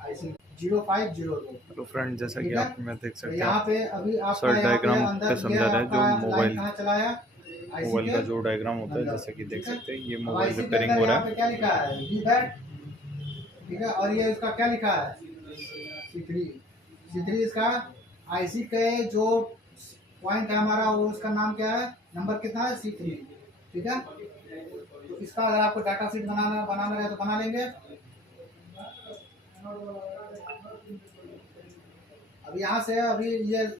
IC 0502। तो friend जैसा कि ठीक है, आप में देख तो सकते हैं यहाँ आप पे अभी आपका सर यहाँ पे डायग्राम पे अंदर ये समझा रहे हैं जो आपका लाइन मोबाइल कहाँ चला है, IC मोबाइल के का जो डायग्राम होता है, अंदर। जैसे कि देख ठीक है, सकते हैं ये अब मोबाइल IC के रिपेयरिंग अंदर हो रहा यहाँ है। पे क्या लिखा है, VBAT। ठीक है, और ये इसका क्या लिखा है, C3। C3 इसका IC के जो पॉइंट है हमारा, वो उसका नाम क्या है, नंबर कितना है, C3। ठीक है, तो इसका अगर आपको डाटा शीट बनाना है तो बना लेंगे। अब यहाँ से अभी ये